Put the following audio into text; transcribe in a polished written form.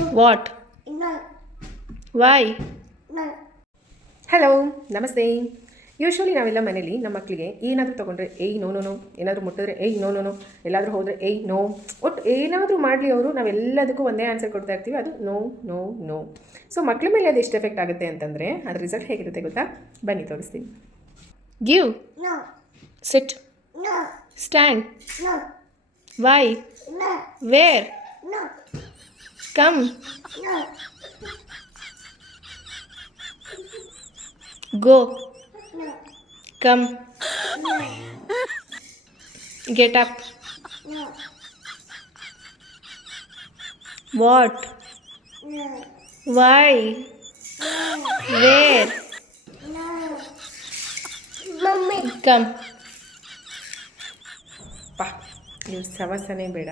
What? No. Why? No. Hello, ನಮಸ್ತೆ. Usually ನಾವೆಲ್ಲ ಮನೇಲಿ ನಮ್ಮ ಮಕ್ಕಳಿಗೆ ಏನಾದರೂ ತೊಗೊಂಡ್ರೆ ಏಯ್ ನೋ ನೋ ನೋ, ಏನಾದರೂ ಮುಟ್ಟಿದ್ರೆ ಏಯ್ ನೋ ನೋ ನೋ, ಎಲ್ಲಾದರೂ ಹೋದರೆ ಏಯ್ ನೋ, ಒಟ್ಟು ಏನಾದರೂ ಮಾಡಲಿ ಅವರು ನಾವೆಲ್ಲದಕ್ಕೂ ಒಂದೇ ಆನ್ಸರ್ ಕೊಡ್ತಾ ಇರ್ತೀವಿ, ಅದು ನೋ ನೋ ನೋ. ಸೊ ಮಕ್ಕಳ ಮೇಲೆ ಅದು ಎಷ್ಟು ಎಫೆಕ್ಟ್ ಆಗುತ್ತೆ ಅಂತಂದರೆ ಅದ್ರ ರಿಸಲ್ಟ್ ಹೇಗಿರುತ್ತೆ ಗೊತ್ತಾ? ಬನ್ನಿ ತೋರಿಸ್ತೀನಿ. Give, No. Sit, No. Stand, No. Why, No. Where, No. Come, No. Go, No. Come, No. Get up, No. What, No. Why, where, No. Mommy. Come. ಪಾ, ನೀವು ಸವಸನೆ ಬೇಡ.